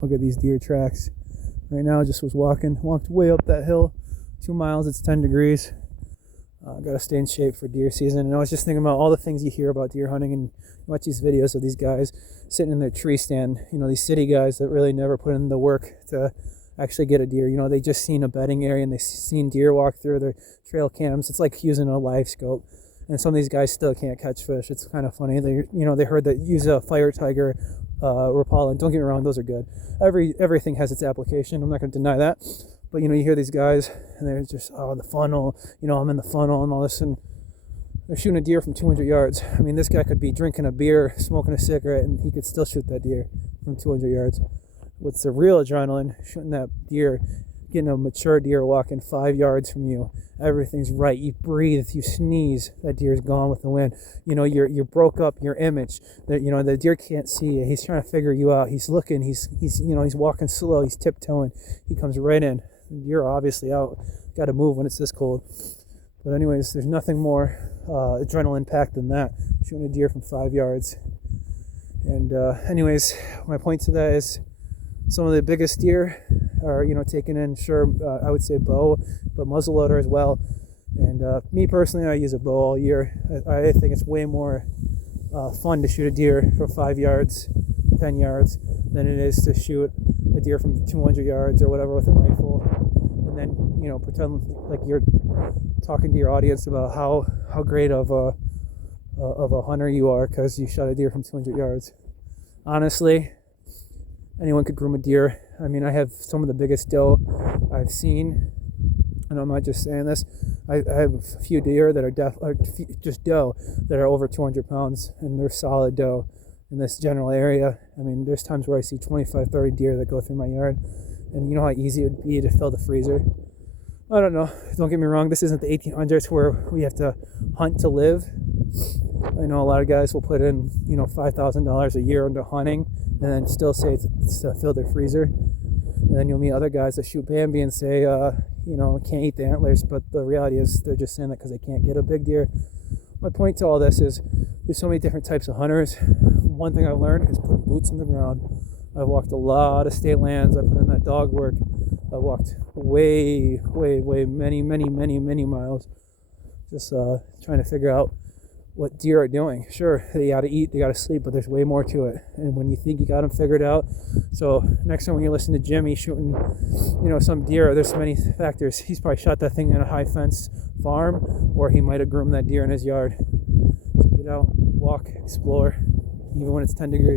Look at these deer tracks. Right now I just was walked way up that hill, 2 miles, it's 10 degrees. Gotta stay in shape for deer season. And I was just thinking about all the things you hear about deer hunting, and you watch these videos of these guys sitting in their tree stand, these city guys that really never put in the work to actually get a deer. They just seen a bedding area and they seen deer walk through their trail cams. It's like using a live scope. And some of these guys still can't catch fish. It's kind of funny. They heard that use a fire tiger repellent. Don't get me wrong, those are good. Everything has its application. I'm not going to deny that. But you hear these guys and they're just, the funnel. I'm in the funnel and all this, and they're shooting a deer from 200 yards. I mean, this guy could be drinking a beer, smoking a cigarette, and he could still shoot that deer from 200 yards. What's the real adrenaline? Shooting that deer, getting a mature deer walking 5 yards from you. Everything's right. You breathe, you sneeze, that deer's gone with the wind. You're broke up your image. The deer can't see you. He's trying to figure you out. He's looking. He's walking slow. He's tiptoeing. He comes right in. You're obviously out. Got to move when it's this cold. But anyways, there's nothing more adrenaline packed than that. Shooting a deer from 5 yards. And anyways, my point to that is some of the biggest deer are taken in, I would say bow, but muzzleloader as well. And me personally, I use a bow all year. I think it's way more fun to shoot a deer from 5 yards, 10 yards than it is to shoot a deer from 200 yards or whatever with a rifle, and then pretend like you're talking to your audience about how great of a hunter you are because you shot a deer from 200 yards. Honestly, anyone could groom a deer. I mean, I have some of the biggest doe I've seen, and I'm not just saying this. I have a few deer that are just doe that are over 200 pounds, and they're solid doe in this general area. I mean, there's times where I see 25, 30 deer that go through my yard, and you know how easy it would be to fill the freezer. I don't know. Don't get me wrong. This isn't the 1800s where we have to hunt to live. I know a lot of guys will put in, $5,000 a year into hunting and then still say it's to fill their freezer. And then you'll meet other guys that shoot Bambi and say, can't eat the antlers. But the reality is they're just saying that because they can't get a big deer. My point to all this is there's so many different types of hunters. One thing I've learned is putting boots on the ground. I've walked a lot of state lands. I put in that dog work. I've walked way, many miles. Just trying to figure out what deer are doing. Sure, they gotta eat, they gotta sleep, but there's way more to it. And when you think you got them figured out, so next time when you listen to Jimmy shooting, some deer, there's many factors. He's probably shot that thing in a high fence farm, or he might have groomed that deer in his yard. So get out, walk, explore, even when it's 10 degrees.